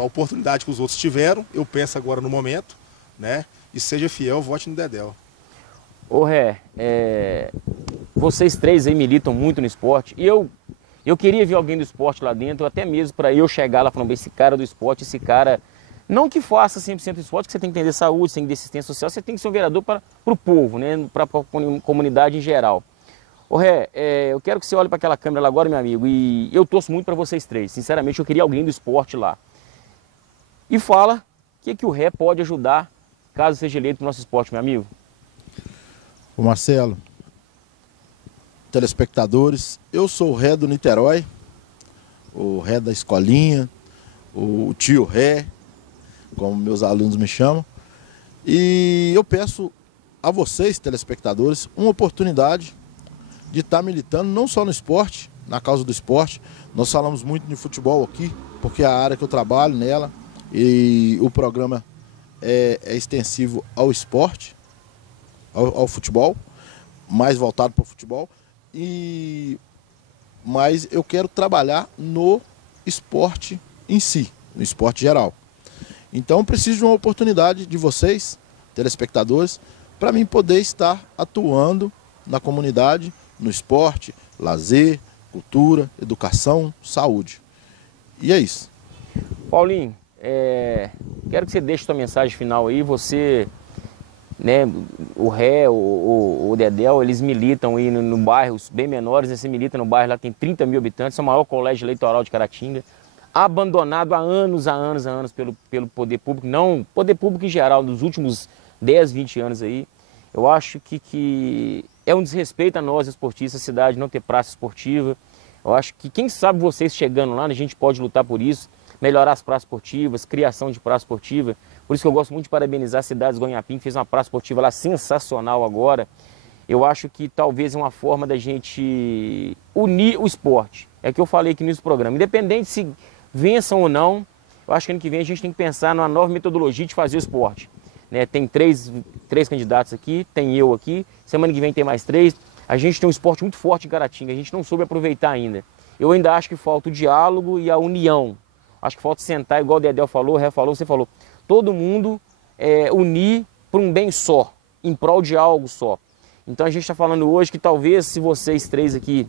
A oportunidade que os outros tiveram, eu penso agora no momento, né? E seja fiel, vote no Dedéu. Ô Ré, vocês três aí militam muito no esporte e eu queria ver alguém do esporte lá dentro, até mesmo para eu chegar lá falando, esse cara do esporte, esse cara, não que faça 100% do esporte, que você tem que entender saúde, você tem que ter assistência social, você tem que ser um vereador para o povo, né? Para a comunidade em geral. Ô Ré, eu quero que você olhe para aquela câmera lá agora, meu amigo, e eu torço muito para vocês três. Sinceramente, eu queria alguém do esporte lá. E fala o que o Ré pode ajudar caso seja eleito para o nosso esporte, meu amigo. Ô Marcelo, telespectadores, eu sou o Ré do Niterói, o Ré da escolinha, o tio Ré, como meus alunos me chamam. E eu peço a vocês, telespectadores, uma oportunidade de estar militando não só no esporte, na causa do esporte. Nós falamos muito de futebol aqui, porque é a área que eu trabalho nela e o programa é extensivo ao esporte, ao futebol, mais voltado para o futebol. Mas eu quero trabalhar no esporte em si, no esporte geral. Então preciso de uma oportunidade de vocês, telespectadores, para mim poder estar atuando na comunidade, no esporte, lazer, cultura, educação, saúde. E é isso. Paulinho, quero que você deixe sua mensagem final aí. Você, né, o Ré, o Dedéu, eles militam aí no bairros bem menores. Você milita no bairro lá, tem 30 mil habitantes, é o maior colégio eleitoral de Caratinga, abandonado há anos pelo poder público, não poder público em geral, nos últimos 10, 20 anos aí. Eu acho que é um desrespeito a nós, esportistas, a cidade não ter praça esportiva. Eu acho que, quem sabe vocês chegando lá, a gente pode lutar por isso, melhorar as praças esportivas, criação de praça esportiva. Por isso que eu gosto muito de parabenizar a cidade de Guanhapim, que fez uma praça esportiva lá sensacional agora. Eu acho que talvez é uma forma da gente unir o esporte. É o que eu falei aqui nesse programa. Independente se vençam ou não, eu acho que ano que vem a gente tem que pensar numa nova metodologia de fazer o esporte. Né? Tem três candidatos aqui, tem eu aqui, semana que vem tem mais 3. A gente tem um esporte muito forte em Caratinga, a gente não soube aproveitar ainda. Eu ainda acho que falta o diálogo e a união. Acho que falta sentar, igual o Dedéu falou, o Ré falou, você falou. Todo mundo unir para um bem só, em prol de algo só. Então a gente está falando hoje que talvez se vocês três aqui,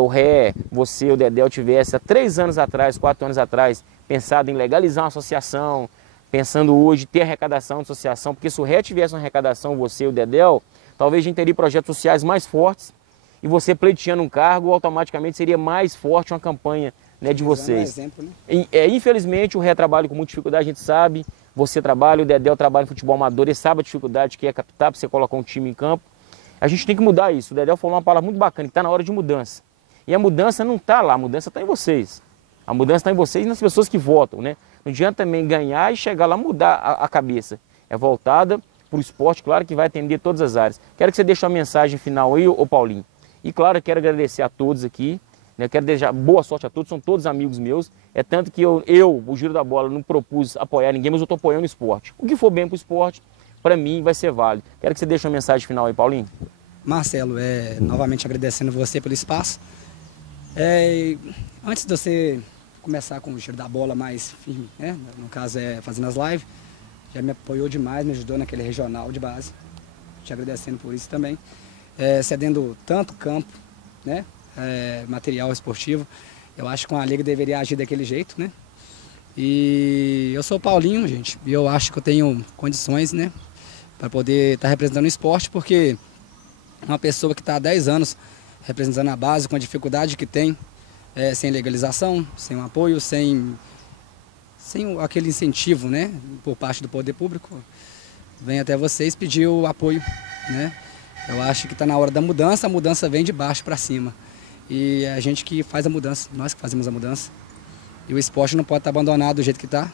o Ré, você, o Dedéu, tivesse há 3 anos atrás, 4 anos atrás, pensado em legalizar uma associação, pensando hoje ter arrecadação de associação, porque se o Ré tivesse uma arrecadação, você e o Dedéu, talvez a gente teria projetos sociais mais fortes e você pleiteando um cargo, automaticamente seria mais forte uma campanha, né, de vocês. Exemplo, né? Infelizmente o Ré trabalha com muita dificuldade, a gente sabe, você trabalha, o Dedéu trabalha em futebol amador, ele sabe a dificuldade que é captar para você colocar um time em campo. A gente tem que mudar isso. O Dedéu falou uma palavra muito bacana, que está na hora de mudança. E a mudança não está lá, a mudança está em vocês. A mudança está em vocês e nas pessoas que votam, né? Não adianta também ganhar e chegar lá mudar a cabeça. É voltada para o esporte, claro que vai atender todas as áreas. Quero que você deixe uma mensagem final aí, ô Paulinho. E claro, quero agradecer a todos aqui. né? Eu quero desejar boa sorte a todos, são todos amigos meus. É tanto que eu o Giro da Bola, não propus apoiar ninguém, mas eu estou apoiando o esporte. O que for bem para o esporte, para mim, vai ser válido. Quero que você deixe uma mensagem final aí, Paulinho. Marcelo, novamente agradecendo você pelo espaço. Antes de você começar com o Giro da Bola mais firme, né? No caso fazendo as lives, já me apoiou demais, me ajudou naquele regional de base. Te agradecendo por isso também. Cedendo tanto campo, né? Material esportivo. Eu acho que uma liga deveria agir daquele jeito, né? E eu sou o Paulinho, gente, e eu acho que eu tenho condições, né? Para poder estar representando o esporte, porque uma pessoa que está há 10 anos representando a base, com a dificuldade que tem, sem legalização, sem um apoio, sem aquele incentivo, né, por parte do poder público, vem até vocês pedir o apoio, né? Eu acho que está na hora da mudança, a mudança vem de baixo para cima. E é a gente que faz a mudança, nós que fazemos a mudança. E o esporte não pode estar abandonado do jeito que está.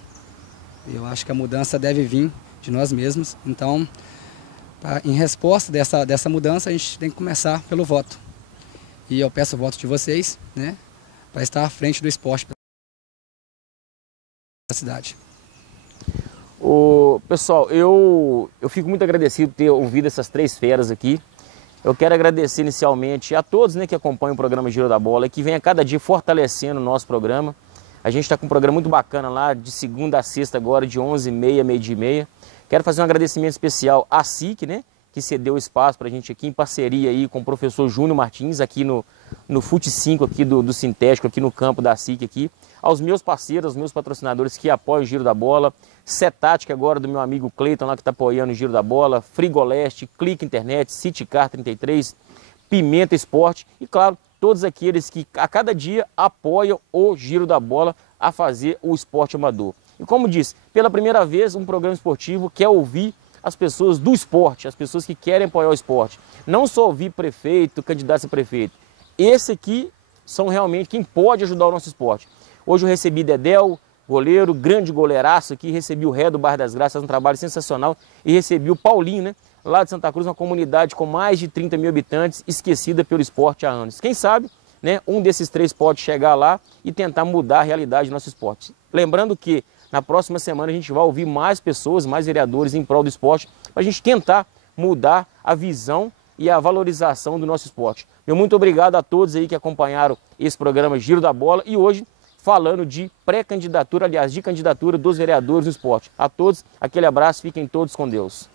Eu acho que a mudança deve vir de nós mesmos. Então, em resposta dessa mudança, a gente tem que começar pelo voto. E eu peço o voto de vocês, né, para estar à frente do esporte da cidade. Pessoal, eu fico muito agradecido por ter ouvido essas 3 feras aqui. Eu quero agradecer inicialmente a todos, né, que acompanham o programa Giro da Bola e que vem a cada dia fortalecendo o nosso programa. A gente está com um programa muito bacana lá, de segunda a sexta agora, de 11h30, meio-dia e meia. Quero fazer um agradecimento especial à SIC, né, que cedeu o espaço para a gente aqui, em parceria aí com o professor Júnior Martins, aqui no Fute 5 aqui do Sintético, aqui no campo da SIC aqui. Aos meus parceiros, aos meus patrocinadores que apoiam o Giro da Bola. Setática agora do meu amigo Cleiton, lá que está apoiando o Giro da Bola. Frigoleste, Clique Internet, Citycar 33, Pimenta Esporte e, claro, todos aqueles que a cada dia apoiam o Giro da Bola a fazer o esporte amador. E como disse, pela primeira vez um programa esportivo quer ouvir as pessoas do esporte, as pessoas que querem apoiar o esporte. Não só ouvir prefeito, candidato a prefeito. Esse aqui são realmente quem pode ajudar o nosso esporte. Hoje eu recebi Dedéu, goleiro, grande goleiraço aqui, recebi o Ré do Bairro das Graças, faz um trabalho sensacional, e recebi o Paulinho, né, lá de Santa Cruz, uma comunidade com mais de 30 mil habitantes, esquecida pelo esporte há anos. Quem sabe, né, um desses 3 pode chegar lá e tentar mudar a realidade do nosso esporte. Lembrando que na próxima semana a gente vai ouvir mais pessoas, mais vereadores em prol do esporte, para a gente tentar mudar a visão e a valorização do nosso esporte. Meu muito obrigado a todos aí que acompanharam esse programa Giro da Bola e hoje falando de pré-candidatura, aliás, de candidatura dos vereadores no esporte. A todos, aquele abraço, fiquem todos com Deus.